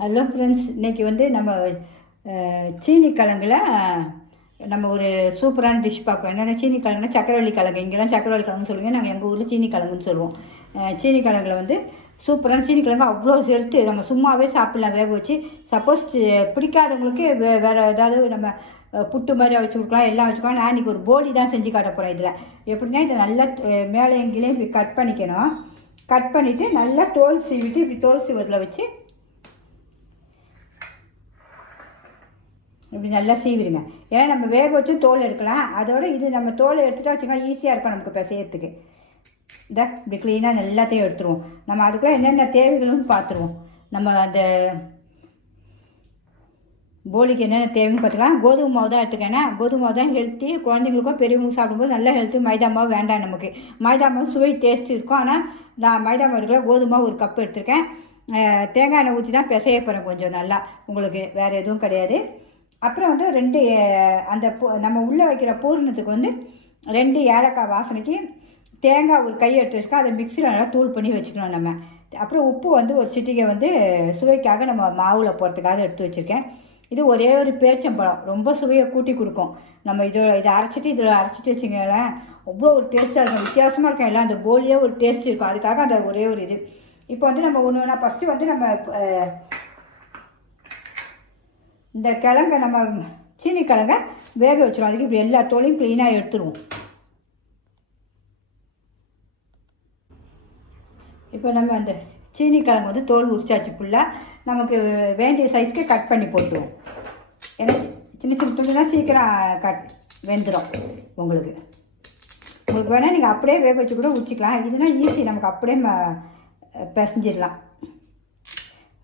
Hello friends, இன்றைக்கி வந்து நம்ம சீனி கிழங்குல நம்ம ஒரு சூப்பரான டிஷ் பார்ப்போம். என்னென்ன சீனி கிழங்குனா சக்கரவள்ளி கிழங்கு, இங்கெல்லாம் சக்கரவள்ளி கிழங்குன்னு சொல்லுவோம், நாங்கள் எங்கள் ஊரில் சீனி கிழங்குன்னு சொல்லுவோம். சீனி கிழங்குல வந்து சூப்பரான சீனி கிழங்கு அவ்வளோ சேர்த்து நம்ம சும்மாவே சாப்பிட்லாம் வேக வச்சு. சப்போஸ் பிடிக்காதவங்களுக்கு வேறு ஏதாவது நம்ம புட்டு மாதிரி வச்சு கொடுக்கலாம், எல்லாம் வச்சுக்கலாம். நான் இன்றைக்கி ஒரு போலி தான் செஞ்சு காட்ட போகிறேன். இதில் எப்படின்னா, இதை நல்லா மேலே எங்கேயும் இப்படி கட் பண்ணிக்கணும். கட் பண்ணிவிட்டு நல்லா தோல் சீவிட்டு இப்படி தோல் சீவரில் வச்சு இப்படி நல்லா சீவிடுங்க. ஏன்னா நம்ம வேக வச்சு தோல் எடுக்கலாம். அதோடு இது நம்ம தோல் எடுத்துகிட்டா வச்சுக்கலாம், ஈஸியாக இருக்கும் நமக்கு பிசையறதுக்கு. இந்த இப்படி க்ளீனாக எல்லாத்தையும் எடுத்துருவோம். நம்ம அதுக்குள்ளே என்னென்ன தேவைகளும் பார்த்துருவோம். நம்ம அந்த போலிக்கு என்னென்ன தேவைன்னு பார்த்துக்கலாம். கோதுமை மாவு தான் எடுத்துக்கேன்னா, கோதுமை மாவு தான் ஹெல்த்தி. குழந்தைங்களுக்கும் பெரியவங்க சாப்பிடும்போது நல்லா ஹெல்த்து. மைதா மாவு வேண்டாம் நமக்கு. மைதா மாவு சுவை டேஸ்ட் இருக்கும். ஆனால் நான் மைதா மாவு எடுக்கல, கோதுமை மாவு ஒரு கப் எடுத்துருக்கேன். தேங்காய் எண்ணெய் ஊற்றி தான் பிசைய போகிறேன் கொஞ்சம் நல்லா. உங்களுக்கு வேறு எதுவும் கிடையாது. அப்புறம் வந்து 2 அந்த நம்ம உள்ளே வைக்கிற பூரணத்துக்கு வந்து 2 ஏலக்காய் வாசனைக்கு தேங்காய் ஒரு கை எடுத்து வச்சுக்கா, அதை மிக்சியில் நல்லா தூள் பண்ணி வச்சுக்கணும் நம்ம. அப்புறம் உப்பு வந்து ஒரு சிட்டிகை வந்து சுவைக்காக நம்ம மாவில் போகிறதுக்காக எடுத்து வச்சுருக்கேன். இது ஒரே ஒரு பேரிச்சம்பழம், ரொம்ப சுவையை கூட்டி கொடுக்கும். நம்ம இதை அரைச்சிட்டு இதில் அரைச்சிட்டு வச்சுங்களேன், அவ்வளோ ஒரு டேஸ்ட்டாக இருக்கும், வித்தியாசமாக இருக்கும். எல்லாம் அந்த போலியே ஒரு டேஸ்ட் இருக்கும். அதுக்காக அந்த ஒரே ஒரு இது. இப்போ வந்து நம்ம ஒன்று வேணால் ஃபஸ்ட்டு வந்து நம்ம இந்த கிழங்கை நம்ம சீனி கிழங்கை வேக வச்சிடும். அதுக்கு இப்படி எல்லா தோலையும் க்ளீனாக எடுத்துருவோம். இப்போ நம்ம அந்த சீனி கிழங்கு வந்து தோல் உரிச்சாச்சு ஃபுல்லாக. நமக்கு வேண்டிய சைஸ்க்கு கட் பண்ணி போட்டுருவோம். ஏன்னா சின்ன சின்ன துண்டுனா சீக்கிரம் வெந்துடும். உங்களுக்கு வேணால் நீங்கள் அப்படியே வேக வச்சு கூட உரிச்சிக்கலாம். இதுனா ஈஸி, நமக்கு அப்படியே பிசைஞ்சிடலாம்.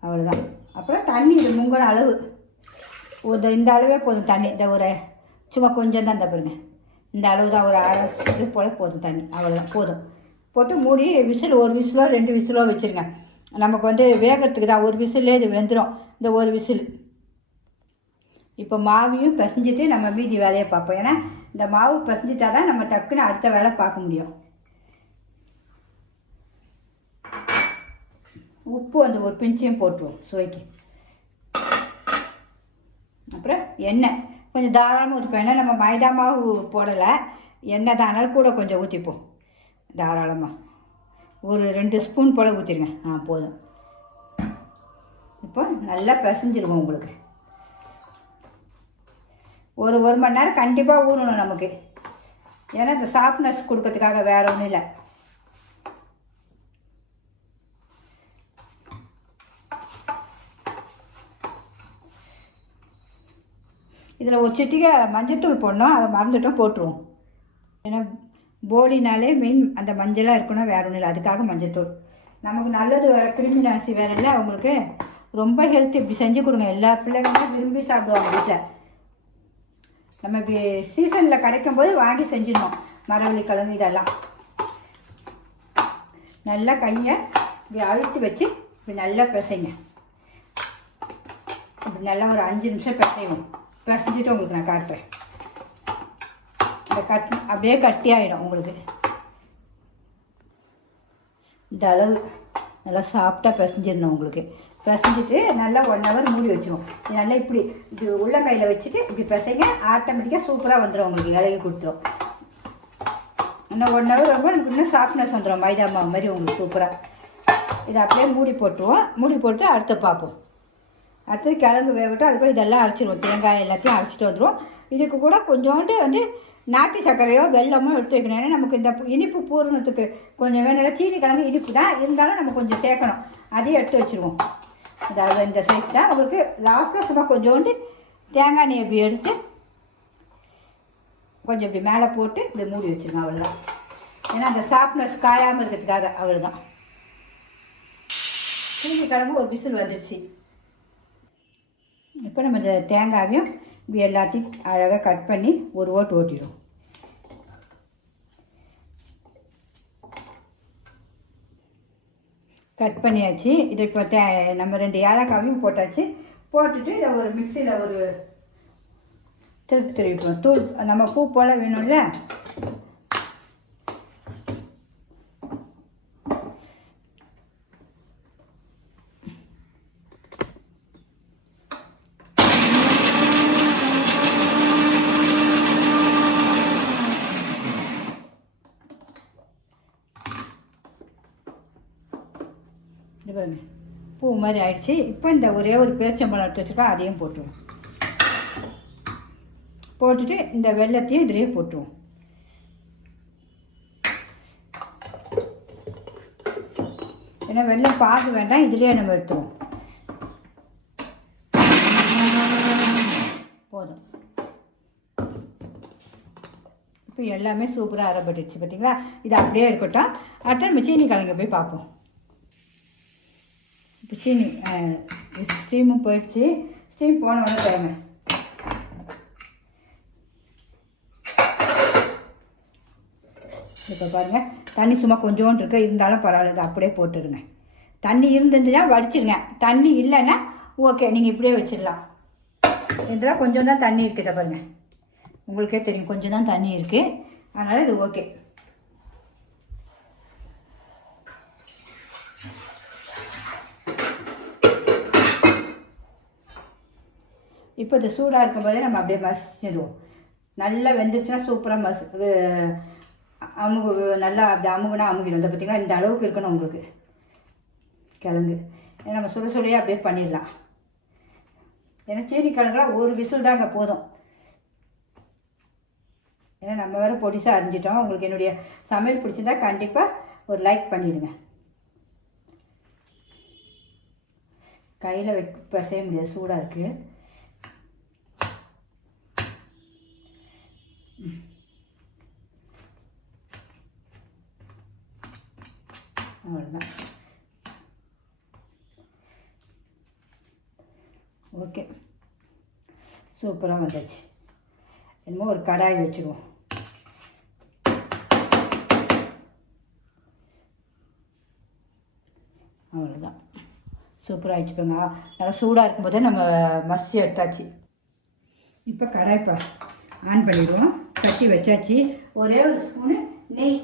அவ்வளோதான். அப்புறம் தண்ணி இது முங்கின அளவு இந்த அளவே போதும் தண்ணி. இந்த ஒரு சும்மா கொஞ்சம் தான், இந்த பாருங்க, இந்த அளவு தான், ஒரு அரை இது போல் போதும் தண்ணி. அவ்வளோதான், போதும். போட்டு மூடி விசில், ஒரு விசிலோ 2 விசிலோ வச்சுருங்க. நமக்கு வந்து வேகிறதுக்கு தான், ஒரு விசிலே இது வெந்துடும். இந்த ஒரு விசில். இப்போ மாவையும் பிசைஞ்சிட்டு நம்ம மீதி வேலையை பார்ப்போம். ஏன்னா இந்த மாவு பிசைஞ்சிட்டா தான் நம்ம டக்குன்னு அடுத்த வேலை பார்க்க முடியும். உப்பு வந்து ஒரு பிஞ்சையும் போட்டுருவோம் சுவைக்கு. அப்புறம் எண்ணெய் கொஞ்சம் தாராளமாக ஊற்றிப்போம். ஏன்னா நம்ம மைதா மாவு போடலை, எண்ணெய் தான், அதனால் கூட கொஞ்சம் ஊற்றிப்போம். தாராளமாக ஒரு 2 ஸ்பூன் போல் ஊற்றிடுங்க. போதும். இப்போ நல்லா பிசைஞ்சிருவோம். உங்களுக்கு ஒரு மணி நேரம் கண்டிப்பாக ஊறணும் நமக்கு. ஏன்னா இந்த சாஃப்ட்னஸ் கொடுக்கறதுக்காக, வேறு ஒன்றும் இல்லை. இதில் ஒரு சிட்டிகை மஞ்சத்தூள் போடணும், அதை மறந்துட்டோம், போட்டுருவோம். ஏன்னா போலினாலே மெயின் அந்த மஞ்சளாக இருக்கணும், வேறு ஒன்றும் இல்லை. அதுக்காக மஞ்சத்தூள். நமக்கு நல்லது, வேறு கிருமி நாசி வேறு இல்லை. அவங்களுக்கு ரொம்ப ஹெல்த். இப்படி செஞ்சு கொடுங்க, எல்லா பிள்ளைங்களும் விரும்பி சாப்பிடுவாங்க வீட்டில். நம்ம இப்படி சீசனில் கிடைக்கும் போது வாங்கி செஞ்சிடணும். மரவள்ளி கிழங்கு இதெல்லாம் நல்லா கையை இப்படி அழுத்தி வச்சு இப்படி நல்லா பிசைங்க. இப்படி நல்லா ஒரு 5 நிமிஷம் பிசைவோம். பிசைஞ்சிட்டு உங்களுக்கு நான் காட்டுறேன். இந்த அப்படியே கட்டி ஆகிடும் உங்களுக்கு. இந்த அளவு நல்லா சாஃப்டாக பிசைஞ்சிடணும் உங்களுக்கு. பிசைஞ்சிட்டு நல்லா 1 ஹவர் மூடி வச்சுருவோம். நல்லா இப்படி இது உள்ளங்கையில் வச்சுட்டு இப்படி பிசைங்க, ஆட்டோமேட்டிக்காக சூப்பராக வந்துடும் உங்களுக்கு. இலகி கொடுத்துரும். இன்னும் 1 ஹவர் ரொம்ப நமக்கு இன்னும் சாஃப்ட்னஸ் வந்துடும், மைதா மாவு மாதிரி உங்களுக்கு சூப்பராக. இதை அப்படியே மூடி போட்டுருவோம். மூடி போட்டு அடுத்து பார்ப்போம். அடுத்தது கிழங்கு வேகட்டும். அதுக்குள்ள இதெல்லாம் அரைச்சிடுவோம். தேங்காய் எல்லாத்தையும் அரைச்சிட்டு வந்துடுவோம். இதுக்கு கூட கொஞ்சோண்டு வந்து நாட்டு சர்க்கரையோ வெல்லமோ எடுத்து வைக்கணும். ஏன்னா நமக்கு இந்த இனிப்பு பூரணத்துக்கு கொஞ்சம் வேணும். சீனி கிழங்கு இனிப்பு தான் இருந்தாலும் நம்ம கொஞ்சம் சேர்க்கணும். அதையும் எடுத்து வச்சுருவோம். அதாவது இந்த சைஸ் தான் உங்களுக்கு. லாஸ்ட்டாக சும்மா கொஞ்சோண்டு தேங்காய் எண்ணெய் இப்படி எடுத்து கொஞ்சம் இப்படி மேலே போட்டு இப்படி மூடி வச்சுருங்க. அவ்வளோதான். ஏன்னா அந்த சாஃப்ட்னஸ் காயாமல் இருக்கிறதுக்காக. அவ்வளோதான். சீனி கிழங்கு ஒரு விசில் வந்துடுச்சு. இப்போ நம்ம இந்த தேங்காயும் இப்படி எல்லாத்தையும் அழகாக கட் பண்ணி ஒரு ஓட்டு ஓட்டிடுவோம். கட் பண்ணியாச்சு. இது இப்போ நம்ம 2 ஏலக்காயும் போட்டாச்சு. போட்டுட்டு இதை ஒரு மிக்சியில் ஒரு திருவிட்டுவோம். தூள் நம்ம பூ போல் வேணும்ல, இது பாருங்க பூ மாதிரி ஆயிடுச்சு. இப்போ இந்த ஒரே ஒரு பேரிச்சம்பழம் எடுத்து வச்சுருக்கோம், அதையும் போட்டுருவோம். போட்டுட்டு இந்த வெல்லத்தையும் இதிலேயே போட்டுருவோம். ஏன்னா வெல்லம் பாகு வேண்டாம், இதுலேயே நம்ம எடுத்துருவோம். போதும். இப்போ எல்லாமே சூப்பராக அரைப்பட்டுச்சு பார்த்தீங்களா. இது அப்படியே இருக்கட்டும். அடுத்து நம்ம சீனி கலங்க போய் பார்ப்போம். இப்போ சீனி ஸ்டீமும் போயிடுச்சு. ஸ்டீம் போனவொடனே பாருங்க, இப்போ பாருங்கள் தண்ணி சும்மா கொஞ்சோண்டு இருக்க, இருந்தாலும் பரவாயில்ல, இது அப்படியே போட்டுடுங்க. தண்ணி இருந்துச்சுன்னா வடிச்சிருங்க, தண்ணி இல்லைன்னா ஓகே நீங்கள் இப்படியே வச்சிடலாம். இதெல்லாம் கொஞ்சம் தான் தண்ணி இருக்குது பாருங்கள், உங்களுக்கே தெரியும் கொஞ்சம் தான் தண்ணி இருக்குது, அதனால் இது ஓகே. இப்போ இது சூடாக இருக்கும்போதே நம்ம அப்படியே மசிச்சிடுவோம். நல்லா வெந்துச்சுன்னா சூப்பராக அமுகு, நல்லா அப்படி அமுகுனா அமுகிடும். இந்த பார்த்திங்கன்னா இந்த அளவுக்கு இருக்கணும் உங்களுக்கு கிழங்கு. நம்ம சுட சுடையாக அப்படியே பண்ணிடலாம். ஏன்னா சீனி கிழங்குலாம் ஒரு விசில் தாங்க போதும். ஏன்னா நம்ம வேறு பொடிசாக அரிஞ்சிட்டோம். உங்களுக்கு என்னுடைய சமையல் பிடிச்சிருந்தா கண்டிப்பாக ஒரு லைக் பண்ணிடுங்க. கையில் செய்ய முடியாது, சூடாக இருக்குது. அவ்வளோதான். ஓகே, சூப்பராக வந்துச்சு. என்னமோ ஒரு கடாய் வச்சுருவோம். அவ்வளோதான், சூப்பராக வச்சுக்கோங்க. நல்லா சூடாக இருக்கும்போதே நம்ம மசி எடுத்தாச்சு. இப்போ கடாய் ஆன் பண்ணிவிடுவோம். சட்டி வச்சாச்சு. ஒரே ஒரு ஸ்பூனு நெய்,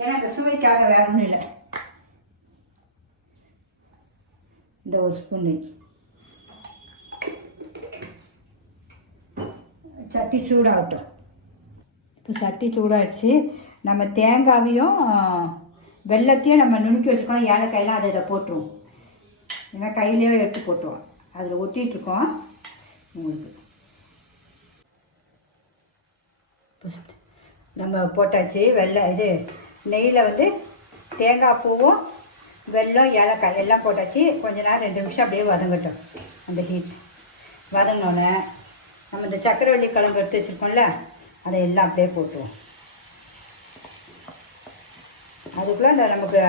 ஏன்னா இந்த சுவைக்காக வேற ஒன்றும் இல்லை. இந்த ஒரு ஸ்பூன் நெய். சட்டி சூடாகட்டும். இப்போ சட்டி சூடாகிடுச்சு. நம்ம தேங்காவையும் வெல்லத்தையும் நம்ம நுணுக்கி வச்சுக்கணும். ஏலக்காயெல்லாம் அதை போட்டுருவோம். ஏன்னா கையிலேயே எடுத்து போட்டுருவோம், அதில் ஒட்டிகிட்ருக்கோம் உங்களுக்கு. ஃபஸ்ட் நம்ம போட்டாச்சு இது நெய்யில் தேங்காய் பூவும் வெல்லம் ஏலக்காய் எல்லாம் போட்டாச்சு. கொஞ்ச நேரம் 2 நிமிஷம் அப்படியே வதங்கட்டும். அந்த ஹீட் வதங்கினோன்னே நம்ம இந்த சக்கரவள்ளி கிழங்கு எடுத்து வச்சுருக்கோம்ல, அதை எல்லாம் அப்படியே போட்டுருவோம். அதுக்குள்ளே அந்த நமக்கு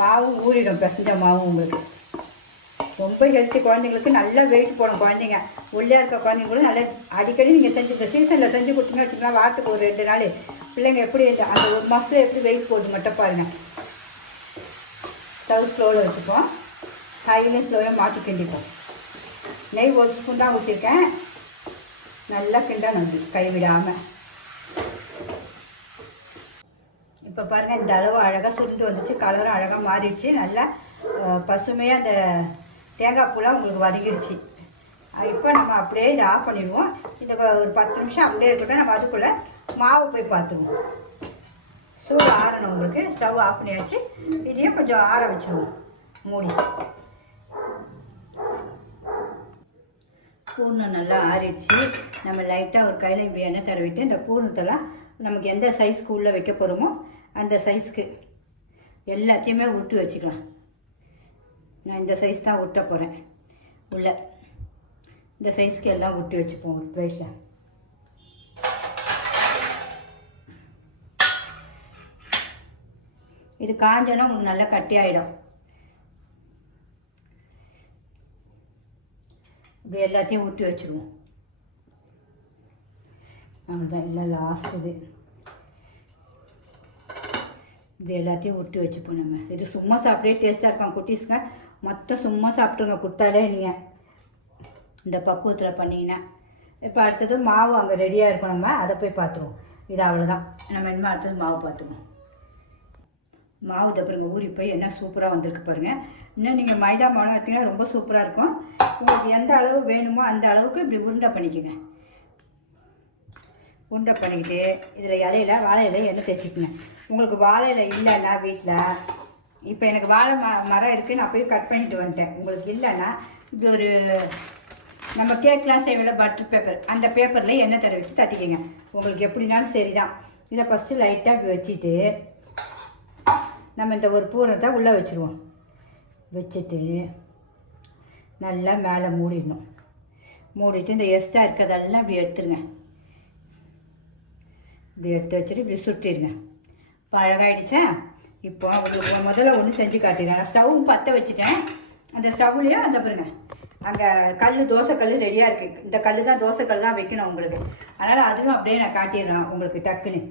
மாவும் ஊறிடும், பிசைஞ்ச மாவும். உங்களுக்கு ரொம்ப ஹெல்த்தி, குழந்தைங்களுக்கு நல்லா வெயிட் போடும். குழந்தைங்க உள்ளே இருக்க குழந்தைங்களும் நல்லா அடிக்கடி நீங்கள் செஞ்சு இந்த சீசனில் செஞ்சு கொடுத்தீங்க வச்சுக்கலாம். வாரத்துக்கு ஒரு 2 நாள் பிள்ளைங்க எப்படி அந்த ஒரு மாதத்துல எப்படி வெயிட் போடுது மட்டும் பாருங்கள். ஸ்டவ் ஸ்லோவில் வச்சுப்போம், ஹைலையும் ஸ்லோவில் மாற்றி கிண்டிப்போம். நெய் 1 ஸ்பூன் தான் ஊற்றிருக்கேன். நல்லா கிண்டணும் கைவிடாமல். இப்போ பாருங்கள் இந்த அளவு அழகாக சுருண்டு வந்துச்சு, கலரும் அழகாக மாறிடுச்சு. நல்லா பசுமையாக அந்த தேங்காய் பூலாம் உங்களுக்கு வதங்கிடுச்சு. இப்போ நம்ம அப்படியே இதை ஆஃப் பண்ணிடுவோம். இந்த ஒரு 10 நிமிஷம் அப்படியே இருக்கட்டும். நம்ம அதுக்குள்ளே மாவு போய் பார்த்துருவோம். சூடு ஆறணும் உங்களுக்கு. ஸ்டவ் ஆஃப் பண்ணியாச்சு. இதையும் கொஞ்சம் ஆற வச்சுருவோம் மூடி. பூர்ணம் நல்லா ஆறிடுச்சு. நம்ம லைட்டாக ஒரு கையில் இப்படி எண்ணெய் தடவிட்டு இந்த பூர்ணத்தெல்லாம் நமக்கு எந்த சைஸ்க்கு உள்ளே வைக்க போகிறோமோ அந்த சைஸ்க்கு எல்லாத்தையுமே விட்டு வச்சுக்கலாம். நான் இந்த சைஸ் தான் விட்ட போகிறேன். உள்ள இந்த சைஸ்க்கு எல்லாம் விட்டு வச்சுப்போம் ஒரு பிளேட்டில். இது காஞ்சோன்னா உங்களுக்கு நல்லா கட்டியாயிடும். இப்படி எல்லாத்தையும் விட்டு வச்சுருவோம். அவ்வளோதான், இல்லை லாஸ்ட் இது. இப்படி எல்லாத்தையும் விட்டு வச்சுப்போம் நம்ம. இது சும்மா சாப்பிட்டே டேஸ்ட்டாக இருக்கும். குட்டீஸ்ங்க மொத்தம் சும்மா சாப்பிட்ருங்க கொடுத்தாலே நீங்கள் இந்த பக்குவத்தில் பண்ணிங்கன்னா. இப்போ அடுத்தது மாவு அங்கே ரெடியாக இருக்கும். நம்ம அதை போய் பார்த்துருவோம். இது அவ்வளோதான். நம்ம இனிமேல் அடுத்தது மாவு பார்த்துக்குவோம். மாவு தப்புறங்க ஊறி போய் என்ன சூப்பராக வந்திருக்கு பாருங்கள். இன்னும் நீங்கள் மைதா மாவு எடுத்தீங்கன்னா ரொம்ப சூப்பராக இருக்கும். உங்களுக்கு எந்த அளவு வேணுமோ அந்த அளவுக்கு இப்படி உருண்டை பண்ணிக்கோங்க. உருண்டை பண்ணிக்கிட்டு இதில் இலையில வாழை இலை எண்ணெய் தேய்ச்சிக்கோங்க. உங்களுக்கு வாழை இலை இல்லைன்னா வீட்டில் இப்போ எனக்கு வாழை மரம் இருக்குது, நான் போய் கட் பண்ணிட்டு வந்துட்டேன். உங்களுக்கு இல்லைன்னா இப்படி ஒரு நம்ம கேக்லாம் செய்வோம்ல பட்டர் பேப்பர், அந்த பேப்பரில் எண்ணெய் தடவை வச்சு தட்டிக்கங்க. உங்களுக்கு எப்படினாலும் சரி தான். இதை ஃபஸ்ட்டு லைட்டாக இப்படி வச்சுட்டு நம்ம இந்த ஒரு பூரணத்தை உள்ளே வச்சுருவோம். வச்சுட்டு நல்லா மேலே மூடிடணும். மூடிட்டு இந்த எக்ஸ்ட்ரா இருக்கிறதெல்லாம் இப்படி எடுத்துருங்க. இப்படி எடுத்து வச்சுட்டு இப்படி சுட்டிடுங்க. இப்போ அழகாயிடுச்சா? இப்போ உங்களுக்கு முதல்ல ஒன்று செஞ்சு காட்டிடுறேன். நான் ஸ்டவ்வும் பற்ற வச்சுட்டேன். அந்த ஸ்டவ்லேயும் அந்த பாருங்க, அங்கே தோசைக்கல் ரெடியாக இருக்குது. இந்த கல் தான் தோசைக்கல் தான் வைக்கணும் உங்களுக்கு. அதனால் அதுவும் அப்படியே நான் காட்டிடுறேன் உங்களுக்கு டக்குன்னு.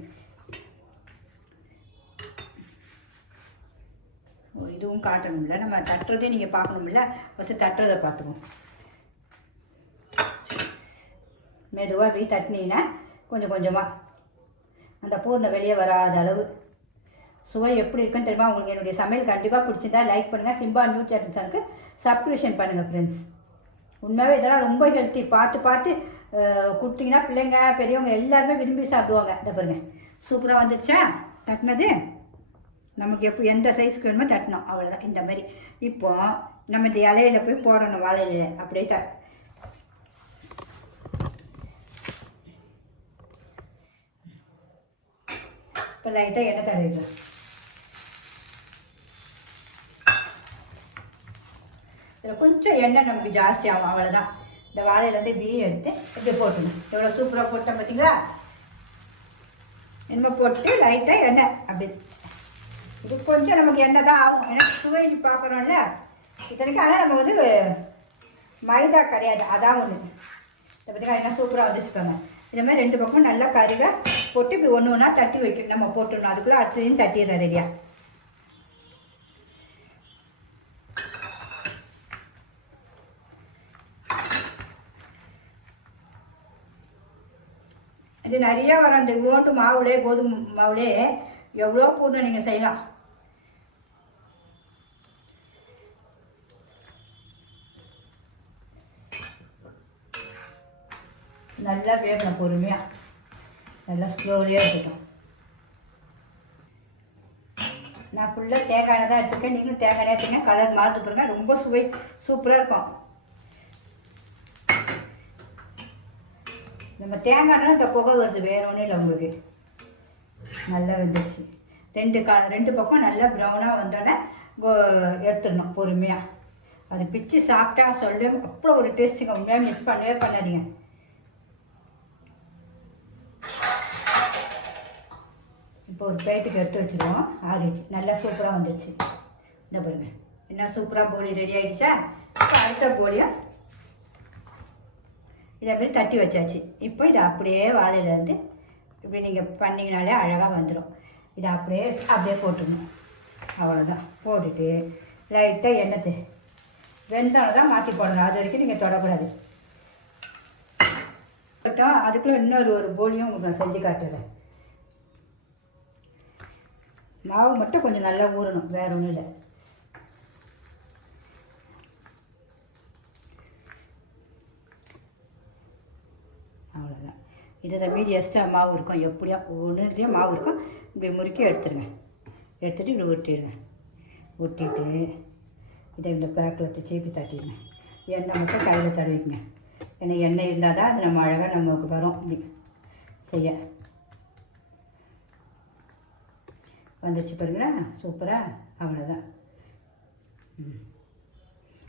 இதுவும் காட்டணும்ல, நம்ம தட்டுறதையும் நீங்கள் பார்க்கணும்ல. ஃபஸ்ட்டு தட்டுறதை பார்த்துக்கோம். மெதுவாக அப்படி தட்டினீங்கன்னா கொஞ்சம் கொஞ்சமாக அந்த பூர்ண வெளியே வராத அளவு. சுவை எப்படி இருக்குன்னு தெரியுமா உங்களுக்கு? என்னுடைய சமையல் கண்டிப்பாக பிடிச்சிருந்தா லைக் பண்ணுங்கள். சிம்பா நியூ சேனலுக்கு சப்ஸ்கிரிப்ஷன் பண்ணுங்கள் ஃப்ரெண்ட்ஸ். உண்மையாகவே இதெல்லாம் ரொம்ப ஹெல்த்தி. பார்த்து கொடுத்தீங்கன்னா பிள்ளைங்க பெரியவங்க எல்லாருமே விரும்பி சாப்பிடுவாங்க. இதை பாருங்க, சூப்பராக வந்துடுச்சா? தட்டினது நமக்கு எந்த சைஸ்க்கு வேணுமோ தட்டணும், அவ்வளோதான். இந்த மாதிரி இப்போ நம்ம இந்த இலையில போய் போடணும். வாழை இலையில அப்படியே இப்போ லைட்டாக எண்ணெய் தடவிடலாம். இதில் கொஞ்சம் எண்ணெய் நமக்கு ஜாஸ்தி ஆகும், அவ்வளோதான். இந்த வாழையிலேருந்து இப்படி எடுத்து இப்படி போட்டுணும். எவ்வளோ சூப்பராக போட்டேன் பார்த்தீங்களா? என்னமோ போட்டு லைட்டாக எண்ணெய் அப்படி. இது கொஞ்சம் நமக்கு எண்ணெய் தான் ஆகும், ஏன்னா சுவை பார்க்குறோம்ல. இத்தனைக்கும் ஆனால் நம்ம வந்து மைதா கிடையாது, அதான் ஒன்று. இதை பார்த்தீங்கன்னா என்ன சூப்பராக வந்துச்சுப்பாங்க. இந்த மாதிரி 2 பக்கமும் நல்லா கருக போட்டு இப்படி ஒன்று ஒன்றா தட்டி வைக்கணும். நம்ம போட்டுடணும். அதுக்குள்ளே அடுத்ததையும் தட்டிடுறேன் ரெடியாக. இது நிறைய வரும். இந்த ஓட்டு மாவுலே, கோதுமை மாவுலே எவ்வளோ பூர்ணம் நீங்கள் செய்யலாம். நல்லா வேகணும் பொறுமையாக, நல்லா ஸ்லோலியாக இருக்கட்டும். நான் ஃபுல்லாக தேங்காய் எண்ணெய் தான் எடுத்துருக்கேன். நீங்களும் தேங்காய் எண்ணெய் எடுத்துங்க. கலர் மாற்று பாருங்க, ரொம்ப சுவை சூப்பராக இருக்கும். நம்ம தேங்காய் எண்ணெய் இந்த புகை வருது, வேறு ஒன்றும் இல்லை. உங்களுக்கு நல்லா வந்துடுச்சு. 2 பக்கம் நல்லா ப்ரௌனாக வந்தோடனே எடுத்துடணும் பொறுமையாக. அது பிச்சு சாப்பிட்டா சொல்ல அப்புறம் ஒரு டேஸ்ட்டுங்க. உண்மையாக மிஸ் பண்ணவே பண்ணாதீங்க. இப்போ ஒரு பிளேட்டுக்கு எடுத்து வச்சுருவோம். ஆறிடுச்சு, நல்லா சூப்பராக வந்துடுச்சு. இந்த பாருங்க, என்ன சூப்பராக போலி ரெடி ஆகிடுச்சா? இப்போ அடுத்த போலியும் இதை அப்படியே தட்டி வச்சாச்சு. இப்போ இதை அப்படியே வாழையிலேருந்து இப்படி நீங்கள் பண்ணிங்கனாலே அழகாக வந்துடும். இதை அப்படியே போட்டுடணும். அவ்வளோதான். போட்டுட்டு லைட்டாக எண்ணெய் வெந்தாலும் தான் மாற்றி போடணும். அது வரைக்கும் நீங்கள் தொடக்கூடாது. அதுக்குள்ளே இன்னொரு போலியும் உங்களுக்கு நான் செஞ்சு காட்டுறேன். மாவு மட்டும் கொஞ்சம் நல்லா ஊறணும், வேறு ஒன்றும் இல்லை. அவ்வளோதான். இதில் மீதி எக்ஸ்ட்ரா மாவு இருக்கும், எப்படியா ஒன்றுலேயே மாவு இருக்கும். இப்படி முறுக்கி எடுத்துருங்க. எடுத்துகிட்டு இப்படி உருட்டிடுங்க. உருட்டிட்டு இதை இந்த பேக்கில் வச்சு சீப்பி தட்டிடுங்க. எண்ணெய் மட்டும் கையில் தடவிக்குங்க. ஏன்னா எண்ணெய் இருந்தால் தான் அது நம்ம அழகாக நமக்கு வரும். இப்படி செய்ய வந்துச்சு பாருங்களா, சூப்பராக. அவ்வளோதான்.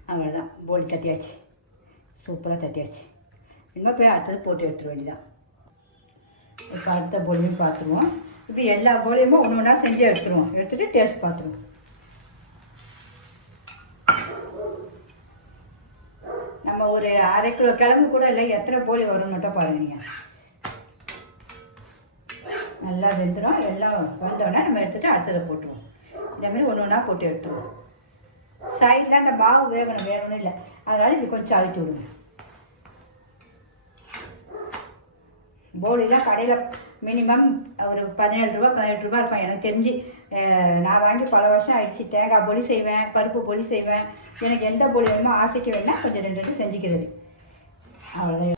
அவ்வளோதான், போலி தட்டியாச்சு. சூப்பராக தட்டியாச்சு. இனிமேல் போய் அடுத்தது போட்டு எடுத்துட வேண்டியதான். இப்போ அடுத்த போலியும் பார்த்துருவோம். இப்படி எல்லா போலியுமே ஒன்று ஒன்றா செஞ்சு எடுத்துருவோம். எடுத்துகிட்டு டேஸ்ட் பார்த்துருவோம். நம்ம ஒரு 1/2 கிலோ கிழங்கு கூட இல்லை, எத்தனை போலி வரும்னு மட்டும் பாருங்க. நல்லா வெந்துடும். எல்லாம் வந்தோடனே நம்ம எடுத்துகிட்டு அடுத்ததை போட்டுருவோம். இதேமாதிரி ஒன்று ஒன்றா போட்டு எடுத்துருவோம். சைடில் அந்த மாவு வேகணும், வேற ஒன்றும் இல்லை. அதனால் இப்படி கொஞ்சம் அழுத்தி விடுங்க. போலிலாம் கடையில் மினிமம் ஒரு 17 ரூபா 18 ரூபா இருக்கும் எனக்கு தெரிஞ்சு. நான் வாங்கி பல வருஷம் ஆயிடுச்சு. தேங்காய் போலி செய்வேன், பருப்பு போலி செய்வேன். எனக்கு எந்த போலி வேணுமோ ஆசைக்கு வேணால் கொஞ்சம் 2 செஞ்சுக்கிறது. அவ்வளோதான்.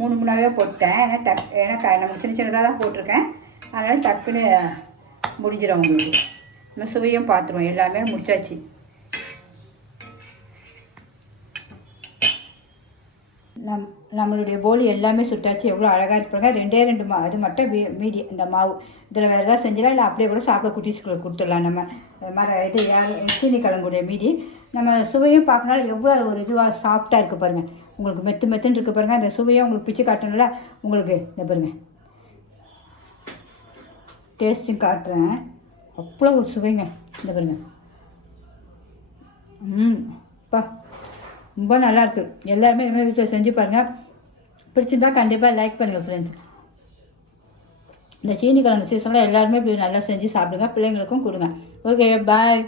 3 போட்டேன். ஏன்னா நம்ம சின்ன சின்னதாக தான் போட்டிருக்கேன். அதனால் டக்குன்னு முடிஞ்சிடும் உங்களுக்கு. நம்ம சுவையும் பார்த்துருவோம். எல்லாமே முடிச்சாச்சு. நம்மளுடைய போலி எல்லாமே சுட்டாச்சு. எவ்வளோ அழகாக இருப்பாங்க. 2 அது மட்டும் மீதி இந்த மாவு. இதில் வேறு ஏதாவது செஞ்சிடலாம், இல்லை அப்படியே கூட சாப்பிட குட்டீஸ்களுக்கு கொடுத்துடலாம். நம்ம இது சீனி கிழங்குடைய மீதி. நம்ம சுவையும் பார்க்கனால எவ்வளோ ஒரு இதுவாக சாஃப்டாக இருக்குது பாருங்கள். உங்களுக்கு மெத்துன்னு இருக்குது பாருங்கள். அந்த சுவையை உங்களுக்கு பிச்சு காட்டணும்ல உங்களுக்கு. இந்த பாருங்கள், டேஸ்ட்டும் காட்டுறேன். அவ்வளோ ஒரு சுவைங்க. இந்த பாருங்கள். பா ரொம்ப நல்லாயிருக்கு. எல்லாருமே இனிமேல் வீட்டில் செஞ்சு பாருங்கள். பிடிச்சிருந்தா கண்டிப்பாக லைக் பண்ணுங்கள் ஃப்ரெண்ட்ஸ். இந்த சீனி கிழங்கு சீசனில் எல்லாருமே இப்படி நல்லா செஞ்சு சாப்பிடுங்க. பிள்ளைங்களுக்கும் கொடுங்க. ஓகே, பாய்.